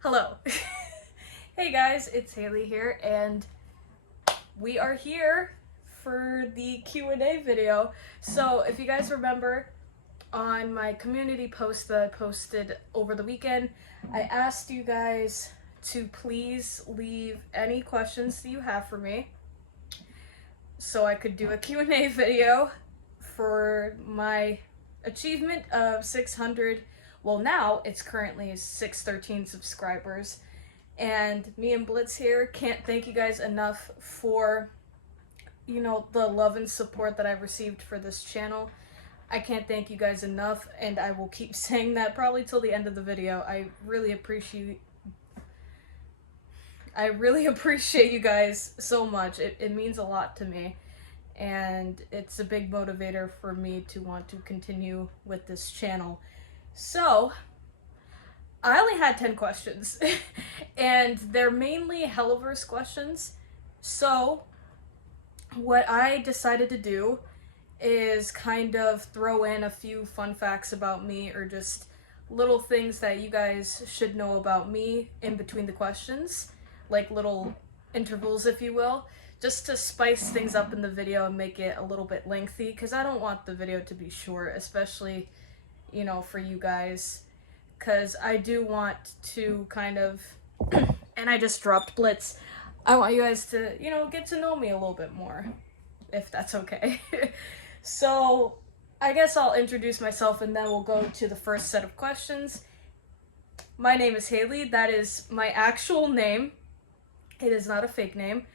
Hello. Hey guys, it's Haley here, and we are here for the Q&A video. So if you guys remember, on my community post that I posted over the weekend, I asked you guys to please leave any questions that you have for me so I could do a Q&A video for my achievement of 600. Well, now it's currently 613 subscribers. And me and Blitz here can't thank you guys enough for, the love and support that I've received for this channel. I can't thank you guys enough, and I will keep saying that probably till the end of the video. I really appreciate you guys so much. It means a lot to me, and it's a big motivator for me to want to continue with this channel. So, I only had 10 questions, and they're mainly Helluverse questions. So, what I decided to do is kind of throw in a few fun facts about me, or just little things that you guys should know about me in between the questions, like little intervals, if you will, just to spice things up in the video and make it a little bit lengthy, because I don't want the video to be short, especially, for you guys, because I do want to kind of, and I just dropped Blitz, I want you guys to, get to know me a little bit more, if that's okay. So, I guess I'll introduce myself and then we'll go to the first set of questions. My name is Haley. That is my actual name. It is not a fake name.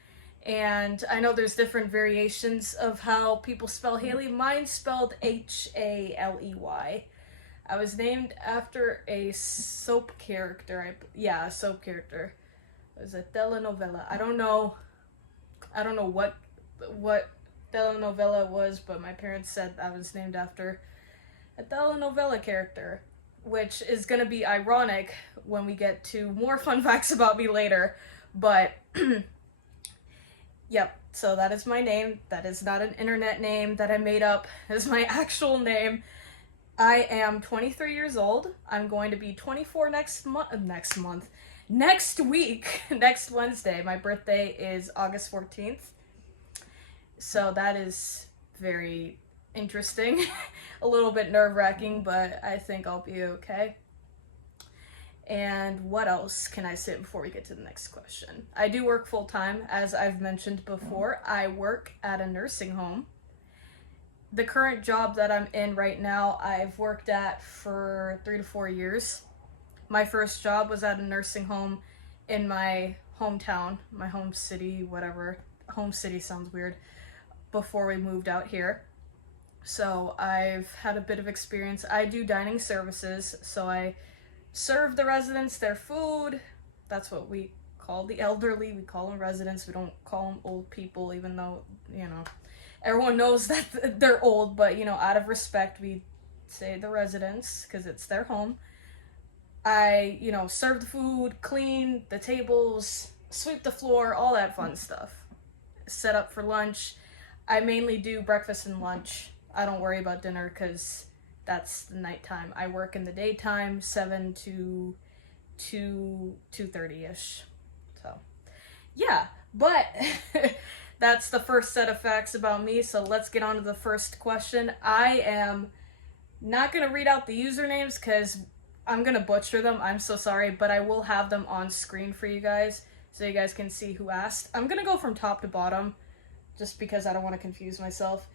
And I know there's different variations of how people spell Haley. Mine's spelled Haley. I was named after a soap character. A soap character. It was a telenovela. I don't know what telenovela it was, but my parents said I was named after a telenovela character, which is gonna be ironic when we get to more fun facts about me later. But yep, so that is my name. That is not an internet name that I made up. It is my actual name. I am 23 years old. I'm going to be 24 next week, next Wednesday. My birthday is August 14th. So that is very interesting. A little bit nerve-wracking, but I think I'll be okay. And what else can I say before we get to the next question? I do work full-time, as I've mentioned before. I work at a nursing home. The current job that I'm in right now, I've worked at for 3 to 4 years. My first job was at a nursing home in my hometown, my home city, whatever. Home city sounds weird. Before we moved out here. So I've had a bit of experience. I do dining services, so I serve the residents their food. That's what we call the elderly. We call them residents. We don't call them old people, even though, everyone knows that they're old, but, out of respect, we say the residents, because it's their home. I, serve the food, clean the tables, sweep the floor, all that fun stuff. Set up for lunch. I mainly do breakfast and lunch. I don't worry about dinner because that's the nighttime. I work in the daytime, 7 to 2:30ish. So, yeah, but that's the first set of facts about me, so let's get on to the first question. I am not going to read out the usernames because I'm going to butcher them. I'm so sorry, but I will have them on screen for you guys so you guys can see who asked. I'm going to go from top to bottom, just because I don't want to confuse myself.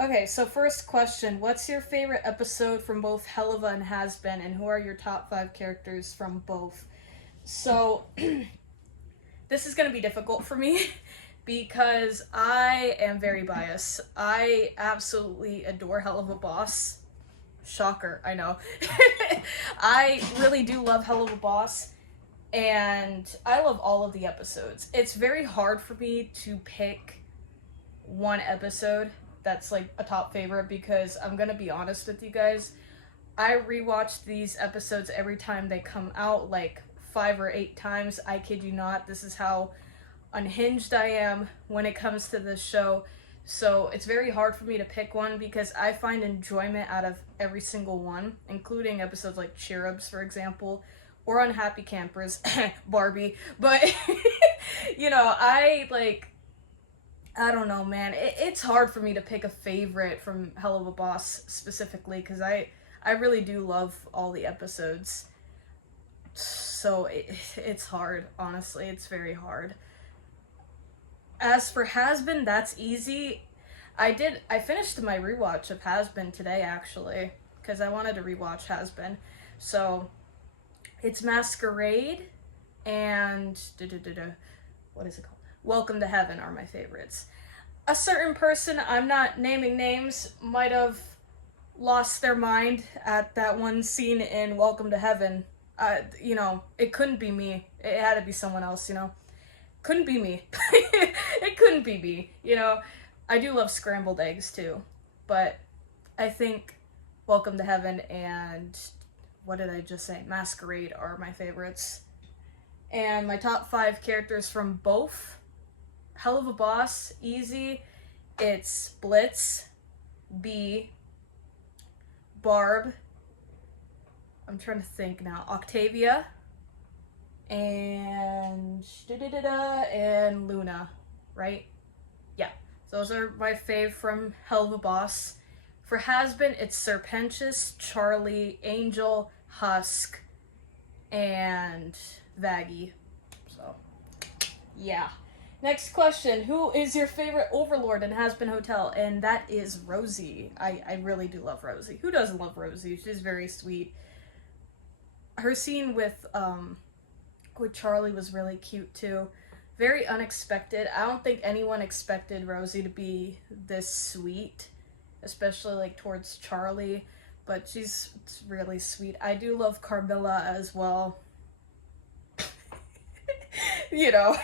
Okay, so first question. What's your favorite episode from both Helluva and Hazbin, and who are your top 5 characters from both? So, this is going to be difficult for me, because I am very biased. I absolutely adore Helluva Boss. Shocker, I know. I really do love Helluva Boss, and I love all of the episodes. It's very hard for me to pick one episode that's like a top favorite, because I'm gonna be honest with you guys, I rewatch these episodes every time they come out, like 5 or 8 times. I kid you not. This is how unhinged I am when it comes to this show. So it's very hard for me to pick one, because I find enjoyment out of every single one, including episodes like Cherubs, for example, or unhappy campers, Barbie. But you know, I don't know, man. It's hard for me to pick a favorite from Helluva Boss specifically because I really do love all the episodes. So it's hard, honestly. It's very hard. As for Hazbin, that's easy. I finished my rewatch of Hazbin today actually because I wanted to rewatch Hazbin. So it's Masquerade and what is it called? Welcome to Heaven are my favorites. A certain person, I'm not naming names, might have lost their mind at that one scene in Welcome to Heaven. You know, it couldn't be me. It had to be someone else, you know. Couldn't be me. It couldn't be me, you know. I do love scrambled eggs too, but I think Welcome to Heaven and what did I just say? Masquerade are my favorites. And my top 5 characters from both Helluva Boss, easy. It's Blitz, Bee, Barb. I'm trying to think now. Octavia, and and Luna, right? Yeah, those are my fave from Helluva Boss. For Hazbin, it's Serpentious, Charlie, Angel, Husk, and Vaggie. So, yeah. Next question. Who is your favorite overlord in Hazbin Hotel? And that is Rosie. I really do love Rosie. Who doesn't love Rosie? She's very sweet. Her scene with Charlie was really cute too. Very unexpected. I don't think anyone expected Rosie to be this sweet, especially like towards Charlie, but she's really sweet. I do love Carmilla as well. You know,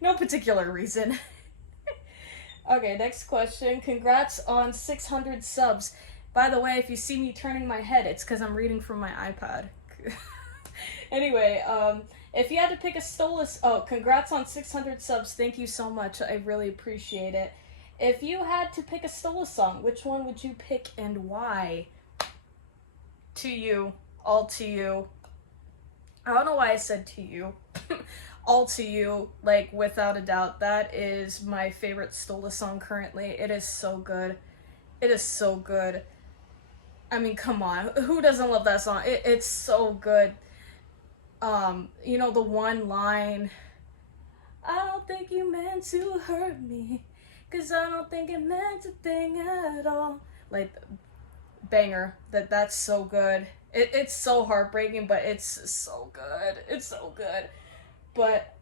no particular reason. Okay, next question. Congrats on 600 subs. By the way, if you see me turning my head, it's because I'm reading from my iPad. Anyway, if you had to pick a Stolas... Oh, congrats on 600 subs. Thank you so much. I really appreciate it. If you had to pick a Stolas song, which one would you pick and why? To you. All to you. I don't know why I said to you. All to you, like, without a doubt. That is my favorite Stolas song currently. It is so good. It is so good. I mean, come on. Who doesn't love that song? It's so good. You know, the one line, I don't think you meant to hurt me, 'cause I don't think it meant a thing at all. Like, banger. That's so good. It's so heartbreaking, but it's so good. It's so good. But,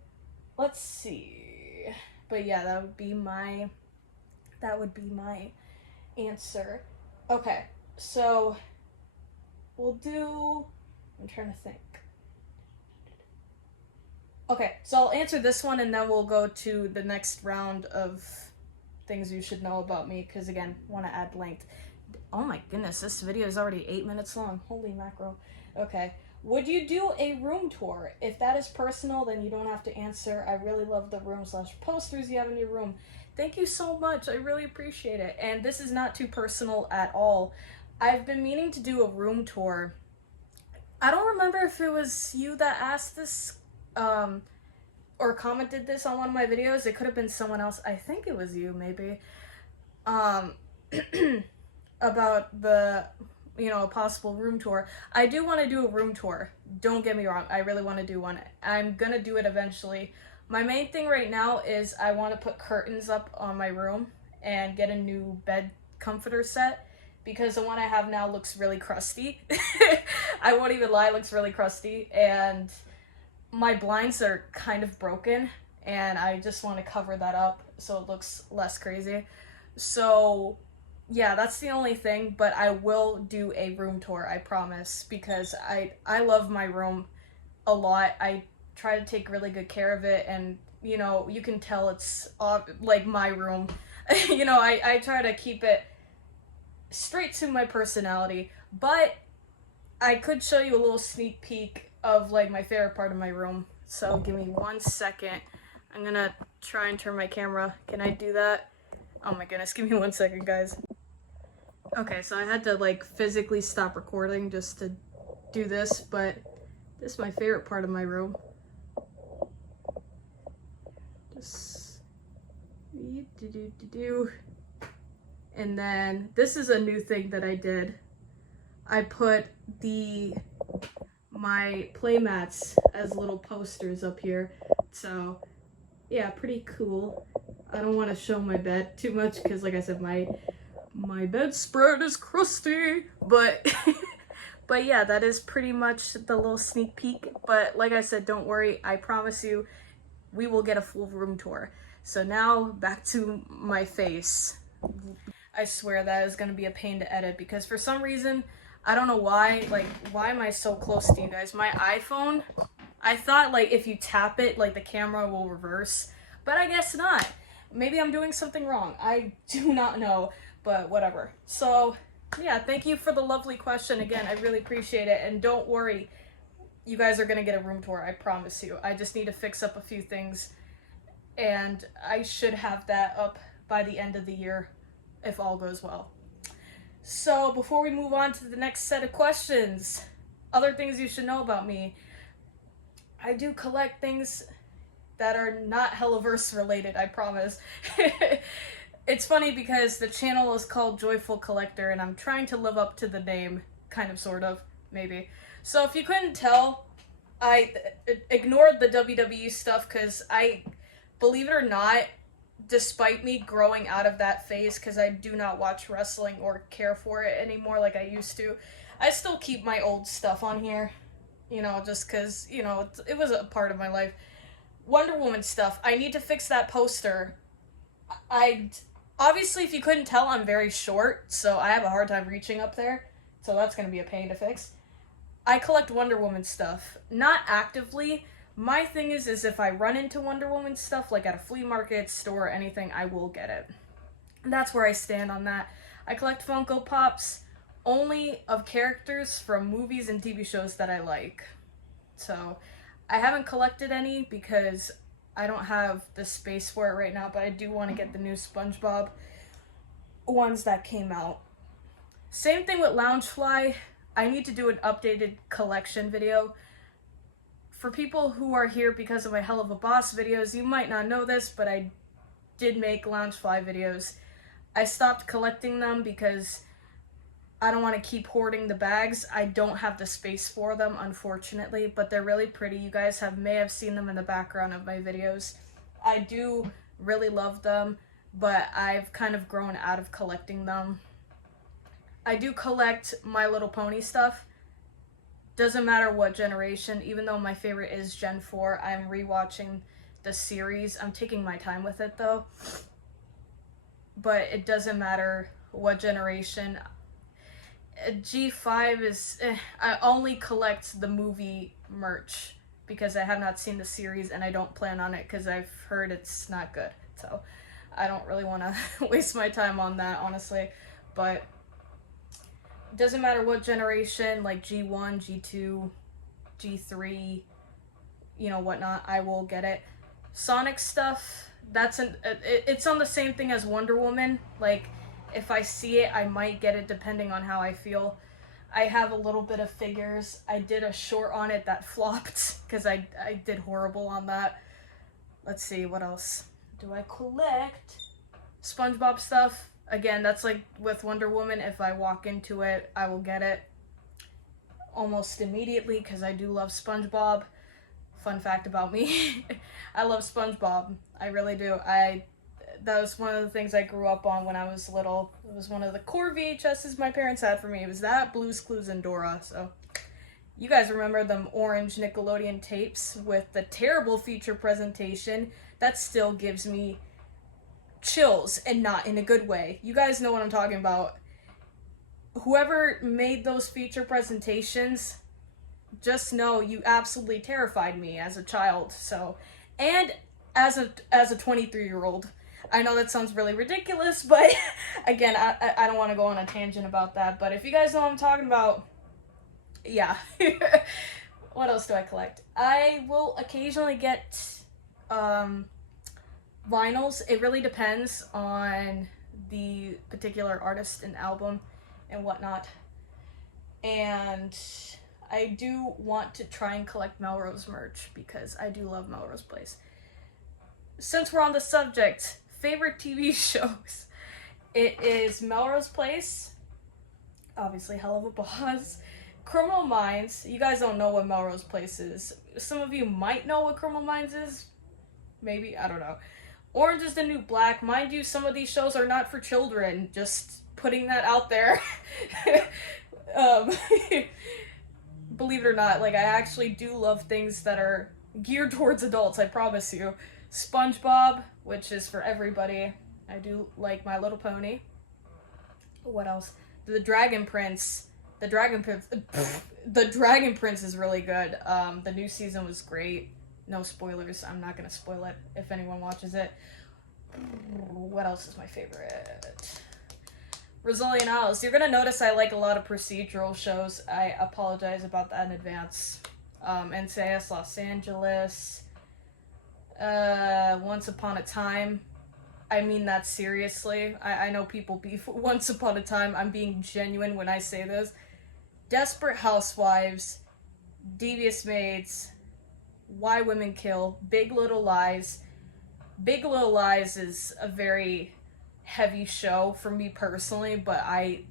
let's see. But yeah, that would be my answer. Okay, so, we'll do, I'm trying to think. Okay, so I'll answer this one and then we'll go to the next round of things you should know about me, because again, want to add length. Oh my goodness, this video is already 8 minutes long. Holy macro. Okay. Would you do a room tour? If that is personal, then you don't have to answer. I really love the room/posters you have in your room. Thank you so much. I really appreciate it. And this is not too personal at all. I've been meaning to do a room tour. I don't remember if it was you that asked this, or commented this on one of my videos. It could have been someone else. I think it was you, maybe. About the, you know, a possible room tour. I do want to do a room tour. Don't get me wrong. I really want to do one. I'm going to do it eventually. My main thing right now is I want to put curtains up on my room and get a new bed comforter set, because the one I have now looks really crusty. I won't even lie, it looks really crusty. And my blinds are kind of broken, and I just want to cover that up so it looks less crazy. So yeah, that's the only thing, but I will do a room tour, I promise, because I love my room a lot. I try to take really good care of it, and, you know, you can tell it's, like, my room. You know, I try to keep it straight to my personality, but I could show you a little sneak peek of, like, my favorite part of my room. So give me 1 second. I'm gonna try and turn my camera. Can I do that? Oh my goodness, give me 1 second, guys. Okay, so I had to, like, physically stop recording just to do this, but This is my favorite part of my room. Just and then this is a new thing that I did. I put my playmats as little posters up here. So yeah, pretty cool. I don't want to show my bed too much because, like I said, my bedspread is crusty. But but yeah, that is pretty much the little sneak peek. But like I said, don't worry. I promise you, we will get a full room tour. So now back to my face. I swear that is going to be a pain to edit because for some reason, I don't know why, like, why am I so close to you guys? My iPhone, I thought, like, if you tap it, like, the camera will reverse, but I guess not. Maybe I'm doing something wrong. I do not know, but whatever. So, yeah, thank you for the lovely question. Again, I really appreciate it, and don't worry, you guys are going to get a room tour, I promise you. I just need to fix up a few things, and I should have that up by the end of the year, if all goes well. So before we move on to the next set of questions, other things you should know about me. I do collect things that are not Helluverse related, I promise. It's funny because the channel is called Joyful Collector and I'm trying to live up to the name, kind of, sort of, maybe. So if you couldn't tell, I ignored the WWE stuff because believe it or not, despite me growing out of that phase, because I do not watch wrestling or care for it anymore like I used to, I still keep my old stuff on here, you know, just because, you know, it was a part of my life. Wonder Woman stuff, I need to fix that poster. Obviously, if you couldn't tell, I'm very short, so I have a hard time reaching up there, so that's going to be a pain to fix. I collect Wonder Woman stuff, not actively. My thing is if I run into Wonder Woman stuff, like at a flea market, store, or anything, I will get it. And that's where I stand on that. I collect Funko Pops only of characters from movies and TV shows that I like. So, I haven't collected any because I don't have the space for it right now, but I do want to get the new SpongeBob ones that came out. Same thing with Loungefly. I need to do an updated collection video. For people who are here because of my Hell of a Boss videos, you might not know this, but I did make Loungefly videos. I stopped collecting them because I don't want to keep hoarding the bags. I don't have the space for them, unfortunately, but they're really pretty. You guys may have seen them in the background of my videos. I do really love them, but I've kind of grown out of collecting them. I do collect My Little Pony stuff. Doesn't matter what generation, even though my favorite is Gen 4, I'm rewatching the series. I'm taking my time with it though. But it doesn't matter what generation. G5 is, I only collect the movie merch because I have not seen the series and I don't plan on it because I've heard it's not good. So I don't really want to waste my time on that, honestly. But doesn't matter what generation, like G1, G2, G3, you know, whatnot, I will get it. Sonic stuff, it's on the same thing as Wonder Woman. Like, if I see it, I might get it depending on how I feel. I have a little bit of figures. I did a short on it that flopped because I did horrible on that. Let's see, what else do I collect? SpongeBob stuff. Again, that's like with Wonder Woman. If I walk into it, I will get it almost immediately because I do love SpongeBob. Fun fact about me, I love SpongeBob. I really do. That was one of the things I grew up on when I was little. It was one of the core VHSs my parents had for me. It was that, Blue's Clues, and Dora. So, you guys remember them orange Nickelodeon tapes with the terrible feature presentation? That still gives me chills, and not in a good way. You guys know what I'm talking about. Whoever made those feature presentations, just know you absolutely terrified me as a child. So, and as a 23-year-old. I know that sounds really ridiculous, but again, I don't want to go on a tangent about that. But if you guys know what I'm talking about, yeah. What else do I collect? I will occasionally get vinyls. It really depends on the particular artist and album and whatnot. And I do want to try and collect Melrose merch because I do love Melrose Place. Since we're on the subject, favorite TV shows. It is Melrose Place, obviously Helluva Boss, Criminal Minds. You guys don't know what Melrose Place is. Some of you might know what Criminal Minds is. Maybe, I don't know. Orange is the New Black. Mind you, some of these shows are not for children. Just putting that out there. um, believe it or not, like, I actually do love things that are geared towards adults, I promise you. SpongeBob, which is for everybody. I do like My Little Pony. What else? The Dragon Prince. The Dragon Prince is really good. The new season was great. No spoilers. I'm not gonna spoil it if anyone watches it. What else is my favorite? Brazilian Isles. You're gonna notice I like a lot of procedural shows. I apologize about that in advance. NCIS Los Angeles. Once Upon a Time. I mean that seriously. I know people beef Once Upon a Time. I'm being genuine when I say this. Desperate Housewives. Devious Maids. Why Women Kill. Big Little Lies. Big Little Lies is a very heavy show for me personally, but I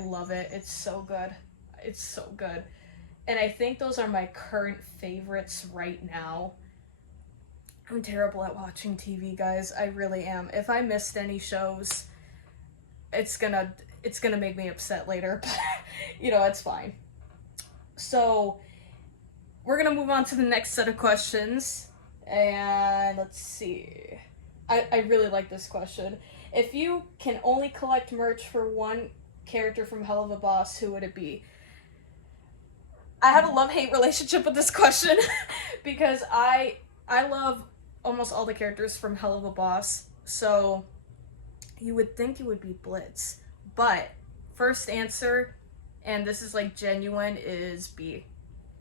love it. It's so good. It's so good. And I think those are my current favorites right now. I'm terrible at watching TV, guys. I really am. If I missed any shows, it's gonna make me upset later, but you know, it's fine. So we're gonna move on to the next set of questions, and let's see. I really like this question. If you can only collect merch for one character from Helluva Boss, who would it be? I have a love-hate relationship with this question because I love almost all the characters from Helluva Boss, so you would think it would be Blitz. But first answer, and this is like genuine, is B.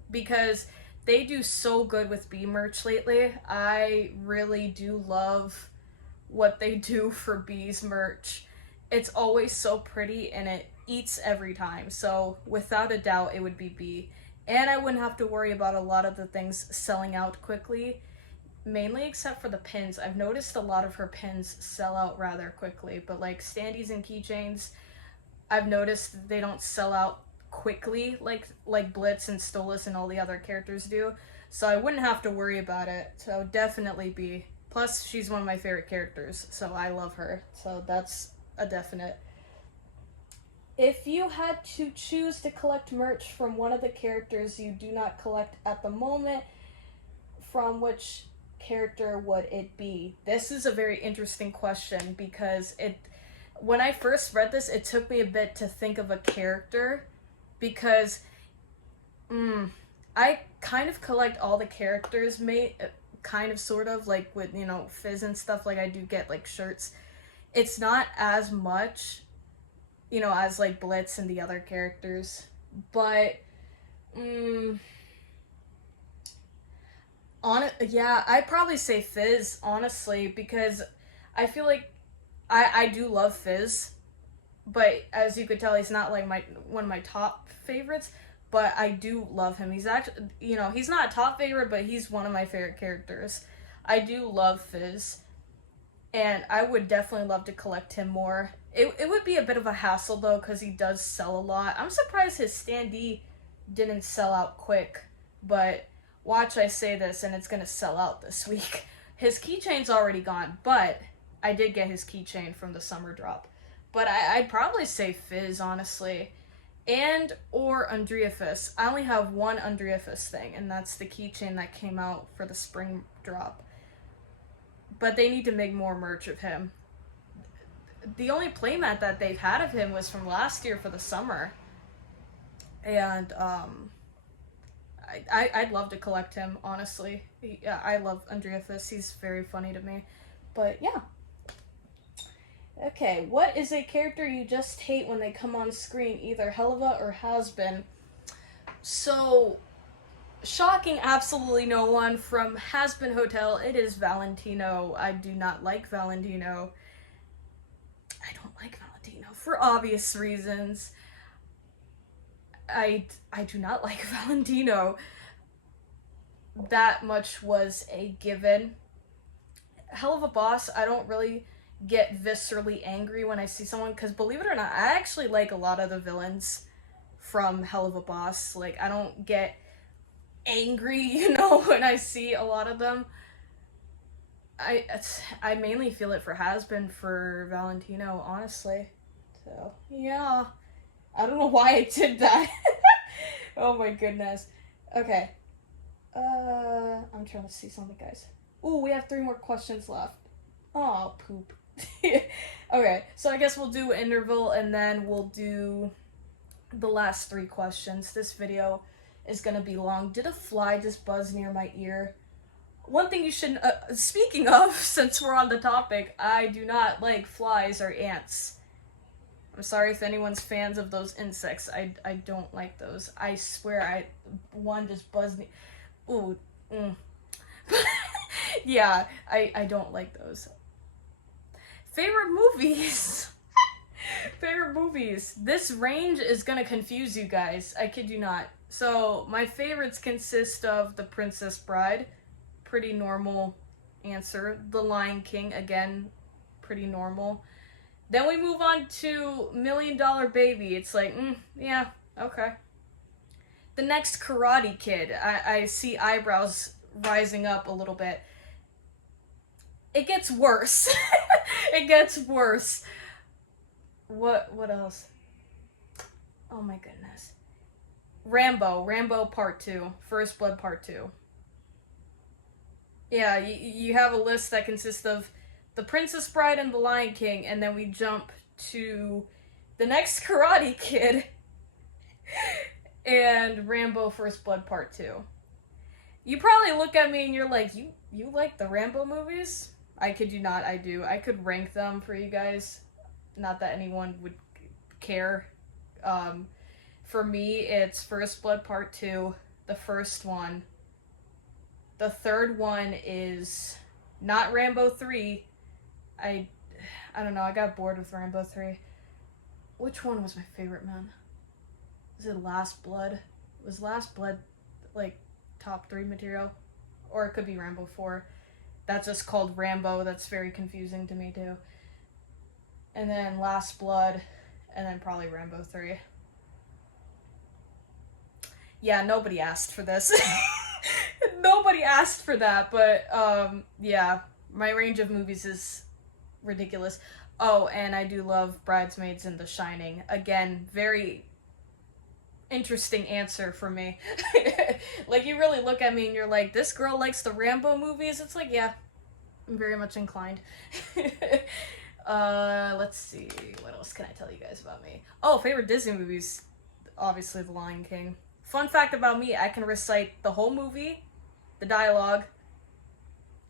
Because they do so good with B merch lately. I really do love what they do for B's merch. It's always so pretty and it eats every time. So without a doubt, it would be B. And I wouldn't have to worry about a lot of the things selling out quickly, mainly except for the pins. I've noticed a lot of her pins sell out rather quickly, but like standees and keychains, I've noticed they don't sell out quickly like Blitz and Stolas and all the other characters do. So I wouldn't have to worry about it. So definitely B. Plus, she's one of my favorite characters, so I love her. So that's a definite. If you had to choose to collect merch from one of the characters you do not collect at the moment, from which character would it be? This is a very interesting question because when I first read this, it took me a bit to think of a character because I kind of collect all the characters, kind of sort of like with, you know, Fizz and stuff. Like I do get like shirts. It's not as much, you know, as like Blitz and the other characters, but yeah, I'd probably say Fizz, honestly, because I feel like I do love Fizz, but as you could tell, he's not like one of my top favorites, but I do love him. He's actually, you know, he's not a top favorite, but he's one of my favorite characters. I do love Fizz, and I would definitely love to collect him more. It would be a bit of a hassle, though, because he does sell a lot. I'm surprised his standee didn't sell out quick, but watch I say this, and it's going to sell out this week. His keychain's already gone, but I did get his keychain from the summer drop. But I'd probably say Fizz, honestly. And or Andreafus. I only have one Andreafus thing, and that's the keychain that came out for the spring drop. But they need to make more merch of him. The only playmat that they've had of him was from last year for the summer. And I'd love to collect him, honestly. I love Andreafus. He's very funny to me. But yeah. Okay, what is a character you just hate when they come on screen, either Helluva or Hazbin? So, shocking absolutely no one. From Hazbin Hotel, it is Valentino. I do not like Valentino. I don't like Valentino for obvious reasons. I do not like Valentino. That much was a given. Helluva Boss, I don't really get viscerally angry when I see someone, because believe it or not, I actually like a lot of the villains from Helluva Boss. Like, I don't get angry, when I see a lot of them. I mainly feel it for Hazbin for Valentino, honestly. So, yeah. I don't know why I did that. Oh my goodness. Okay. I'm trying to see something, guys. Ooh, we have 3 more questions left. Oh, poop. Okay, so I guess we'll do interval and then we'll do the last 3 questions. This video is gonna be long. Did a fly just buzz near my ear? One thing you should, speaking of, since we're on the topic, I do not like flies or ants. I'm sorry if anyone's fans of those insects. I don't like those. I swear, one just buzzed me. Ooh, yeah, I don't like those. Favorite movies? Favorite movies. This range is gonna confuse you guys. I kid you not. So, my favorites consist of The Princess Bride. Pretty normal answer. The Lion King, again, pretty normal. Then we move on to $1 Million Baby. It's like, yeah, okay. The next, Karate Kid. I see eyebrows rising up a little bit. It gets worse. It gets worse. What else? Oh my goodness. Rambo Part 2. First Blood Part 2. Yeah, you have a list that consists of The Princess Bride and The Lion King, and then we jump to the next, Karate Kid and Rambo First Blood Part 2. You probably look at me and you're like, you like the Rambo movies? I kid you not, I do. I could rank them for you guys. Not that anyone would care. For me, it's First Blood Part 2, the first one. The third one is not Rambo 3. I don't know, I got bored with Rambo 3. Which one was my favorite, man? Was it Last Blood? Was Last Blood, like, top 3 material? Or it could be Rambo 4. That's just called Rambo. That's very confusing to me, too. And then Last Blood, and then probably Rambo 3. Yeah, nobody asked for this. Nobody asked for that, but, yeah. My range of movies is ridiculous. Oh, and I do love Bridesmaids and The Shining. Again, very interesting answer for me. Like, you really look at me and you're like, this girl likes the Rambo movies? It's like, yeah, I'm very much inclined. Let's see, what else can I tell you guys about me? Oh, favorite Disney movies, obviously The Lion King. Fun fact about me, I can recite the whole movie, the dialogue,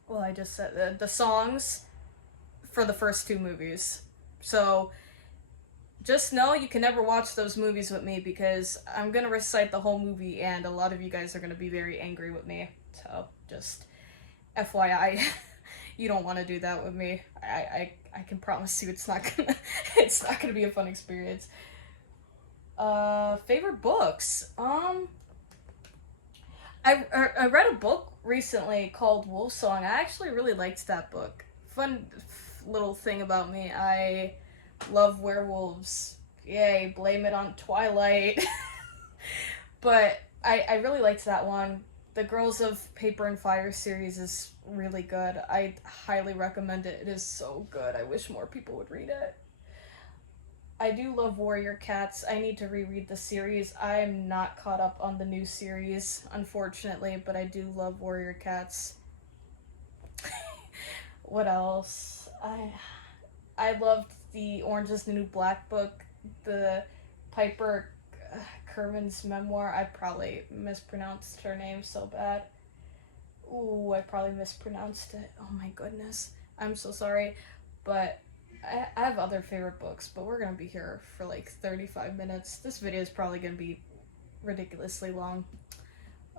well, I just said the songs for the first 2 movies. So, just know you can never watch those movies with me because I'm gonna recite the whole movie and a lot of you guys are gonna be very angry with me. So, just FYI, you don't want to do that with me. I can promise you it's not gonna be a fun experience. Favorite books? I read a book recently called Wolfsong. I actually really liked that book. Fun little thing about me, I love werewolves. Yay, blame it on Twilight. But I really liked that one. The Girls of Paper and Fire series is really good. I highly recommend it. It is so good. I wish more people would read it. I do love Warrior Cats. I need to reread the series. I'm not caught up on the new series, unfortunately, but I do love Warrior Cats. What else? I loved the Orange is the New Black book, the Piper Kerman's memoir. I probably mispronounced her name so bad. Ooh, I probably mispronounced it. Oh my goodness. I'm so sorry. But I have other favorite books, but we're going to be here for like 35 minutes. This video is probably going to be ridiculously long.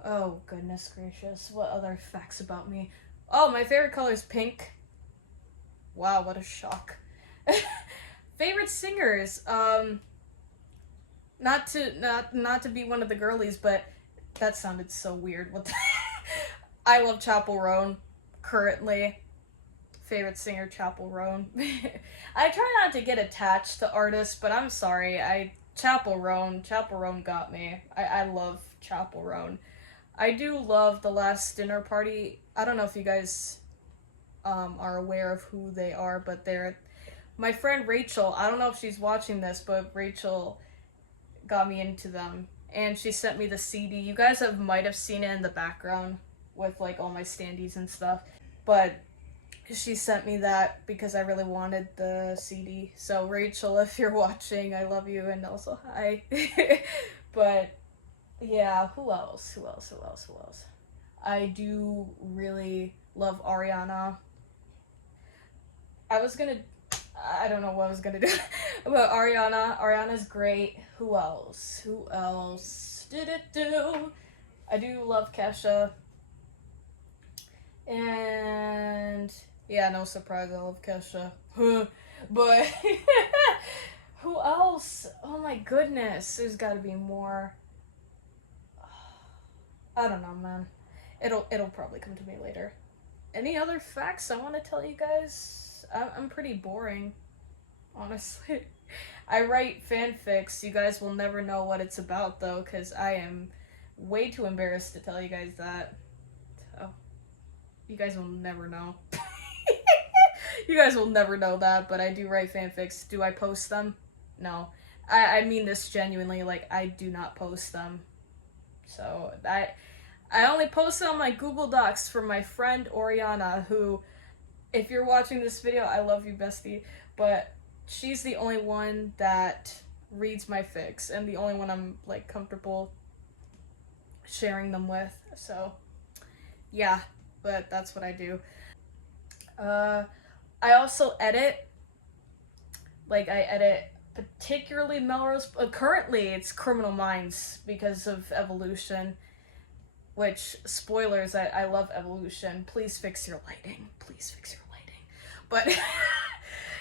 Oh, goodness gracious. What other facts about me? Oh, my favorite color is pink. Wow, what a shock. Favorite singers? not to be one of the girlies, but that sounded so weird. What the I love Chapel Roan currently. Favorite singer Chapel Roan. I try not to get attached to artists, but I'm sorry. Chapel Roan got me. I love Chapel Roan. I do love The Last Dinner Party. I don't know if you guys are aware of who they are, but they're my friend Rachel. I don't know if she's watching this, but Rachel got me into them, and she sent me the CD. You guys might have seen it in the background with like all my standees and stuff, but she sent me that because I really wanted the CD. So Rachel, if you're watching, I love you, and also hi. But yeah, who else? I do really love Ariana. I don't know what I was gonna do. But Ariana's great. Who else? I do love Kesha. And yeah, no surprise, I love Kesha. But who else? Oh my goodness, there's gotta be more. I don't know, man. It'll probably come to me later. Any other facts I want to tell you guys? I'm pretty boring, honestly. I write fanfics. You guys will never know what it's about, though, because I am way too embarrassed to tell you guys that. So, you guys will never know. You guys will never know that, but I do write fanfics. Do I post them? No. I mean this genuinely, like, I do not post them. So, I only post it on my Google Docs for my friend Oriana, who, if you're watching this video, I love you, bestie, but she's the only one that reads my fics, and the only one I'm, like, comfortable sharing them with, so, yeah, but that's what I do. I also edit, like, I edit particularly Melrose, currently it's Criminal Minds because of Evolution, which, spoilers, I love Evolution. Please fix your lighting. But,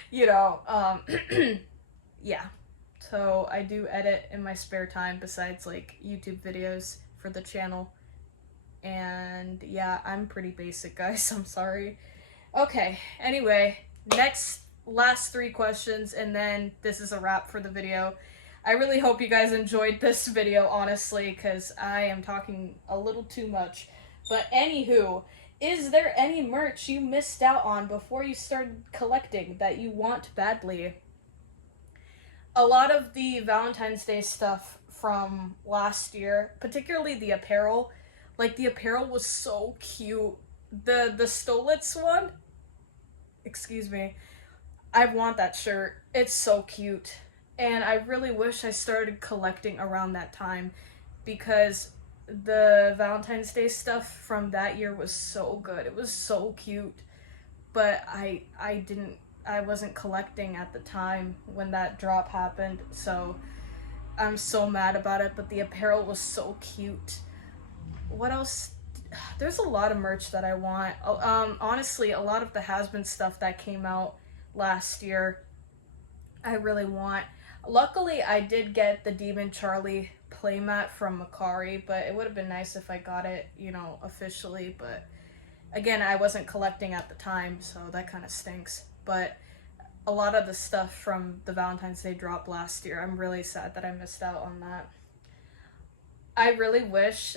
you know, yeah. So I do edit in my spare time besides, like, YouTube videos for the channel. And, yeah, I'm pretty basic, guys. I'm sorry. Okay, anyway, last 3 questions, and then this is a wrap for the video. I really hope you guys enjoyed this video, honestly, because I am talking a little too much. But anywho, is there any merch you missed out on before you started collecting that you want badly? A lot of the Valentine's Day stuff from last year, particularly the apparel, like, the apparel was so cute. The Stolitz one, excuse me, I want that shirt. It's so cute. And I really wish I started collecting around that time, because the Valentine's Day stuff from that year was so good. It was so cute. But I wasn't collecting at the time when that drop happened, so I'm so mad about it, but the apparel was so cute. What else? There's a lot of merch that I want. Honestly, a lot of the Hazbin stuff that came out last year, I really want. Luckily, I did get the Demon Charlie playmat from Macari, but it would have been nice if I got it, you know, officially, but again, I wasn't collecting at the time, so that kind of stinks. But a lot of the stuff from the Valentine's Day drop last year, I'm really sad that I missed out on that. I really wish,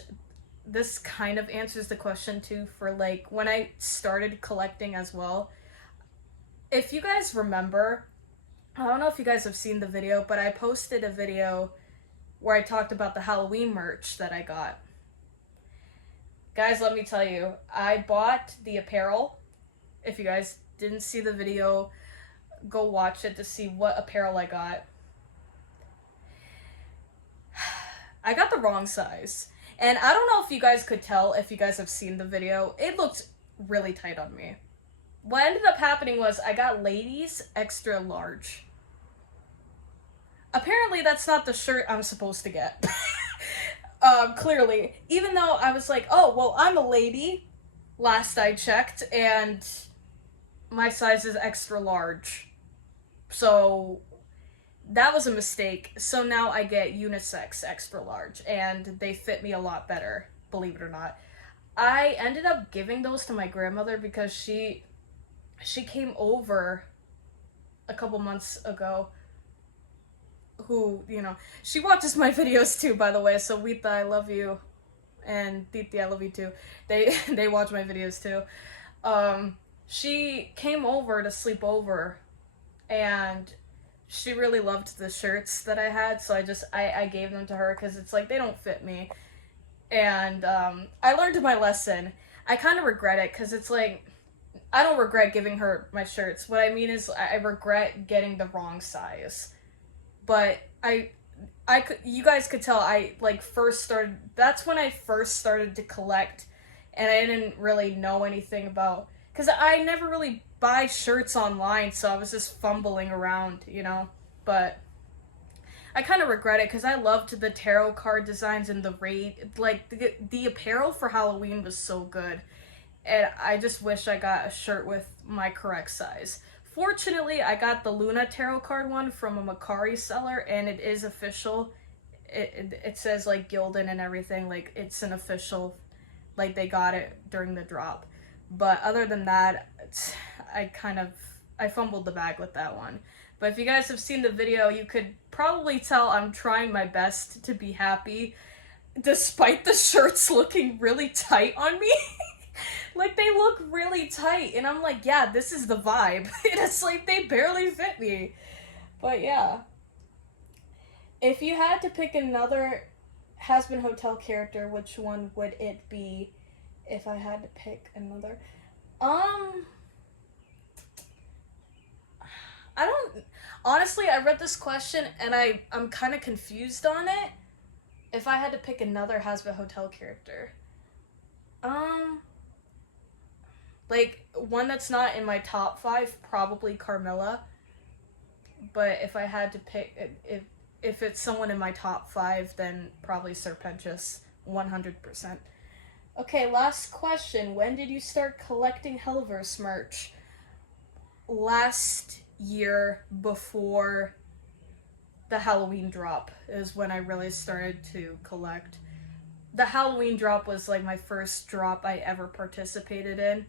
this kind of answers the question too, for like when I started collecting as well. If you guys remember, I don't know if you guys have seen the video, but I posted a video where I talked about the Halloween merch that I got. Guys, let me tell you, I bought the apparel. If you guys didn't see the video, go watch it to see what apparel I got. I got the wrong size. And I don't know if you guys could tell if you guys have seen the video. It looked really tight on me. What ended up happening was I got ladies extra large. Apparently that's not the shirt I'm supposed to get. Clearly. Even though I was like, oh, well, I'm a lady, last I checked, and my size is extra large. So that was a mistake. So now I get unisex extra large, and they fit me a lot better, believe it or not. I ended up giving those to my grandmother because she came over a couple months ago, who, you know, she watches my videos too, by the way, so Wita, I love you, and Titi, I love you too. They watch my videos too. She came over to sleep over, and she really loved the shirts that I had, so I gave them to her, because it's like, they don't fit me. And I learned my lesson. I kind of regret it, because it's like, I don't regret giving her my shirts. What I mean is, I regret getting the wrong size. But you guys could tell I like first started. That's when I first started to collect, and I didn't really know anything about, because I never really buy shirts online, so I was just fumbling around, you know. But I kind of regret it, because I loved the tarot card designs and the raid. Like, the apparel for Halloween was so good. And I just wish I got a shirt with my correct size. Fortunately, I got the Luna tarot card one from a Macari seller, and it is official. It says, like, Gildan and everything. Like, it's an official, like, they got it during the drop. But other than that, I fumbled the bag with that one. But if you guys have seen the video, you could probably tell I'm trying my best to be happy, despite the shirts looking really tight on me. Like, they look really tight, and I'm like, yeah, this is the vibe. And it's like, they barely fit me. But yeah. If you had to pick another Hazbin Hotel character, which one would it be if I had to pick another? I don't... Honestly, I read this question, and I'm kind of confused on it. If I had to pick another Hazbin Hotel character. Like, one that's not in my top 5, probably Carmilla. But if I had to pick, if it's someone in my top 5, then probably Serpentius, 100%. Okay, last question. When did you start collecting Helluverse merch? Last year, before the Halloween drop, is when I really started to collect. The Halloween drop was like my first drop I ever participated in.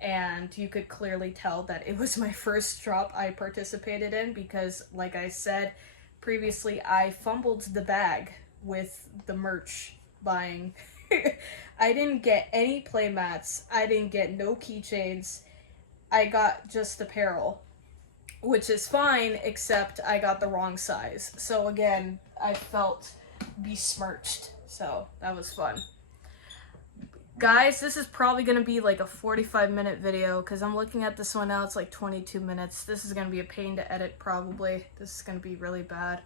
And you could clearly tell that it was my first drop I participated in, because, like I said previously, I fumbled the bag with the merch buying. I didn't get any playmats. I didn't get no keychains. I got just apparel, which is fine, except I got the wrong size. So again, I felt besmirched. So that was fun. Guys, this is probably going to be like a 45-minute video, because I'm looking at this one now, it's like 22 minutes. This is going to be a pain to edit, probably. This is going to be really bad.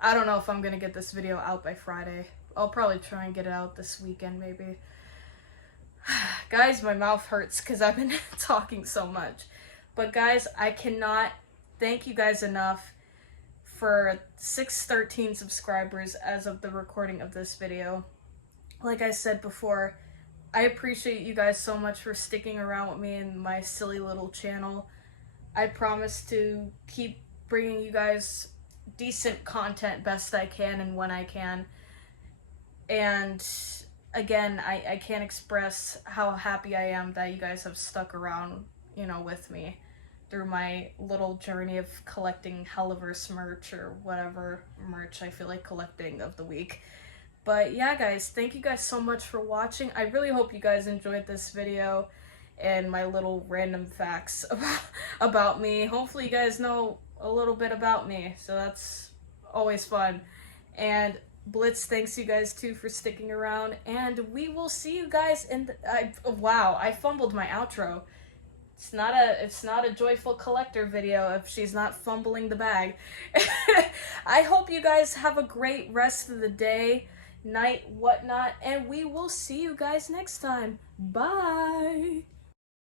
I don't know if I'm going to get this video out by Friday. I'll probably try and get it out this weekend, maybe. Guys, my mouth hurts because I've been talking so much. But guys, I cannot thank you guys enough for 613 subscribers as of the recording of this video. Like I said before, I appreciate you guys so much for sticking around with me and my silly little channel. I promise to keep bringing you guys decent content best I can and when I can. And again, I can't express how happy I am that you guys have stuck around, you know, with me through my little journey of collecting Helluverse merch, or whatever merch I feel like collecting of the week. But yeah, guys, thank you guys so much for watching. I really hope you guys enjoyed this video and my little random facts about me. Hopefully you guys know a little bit about me, so that's always fun. And Blitz, thanks you guys too for sticking around, and we will see you guys in the... wow, I fumbled my outro. It's not a joyful collector video if she's not fumbling the bag. I hope you guys have a great rest of the day, night, whatnot, and we will see you guys next time. Bye!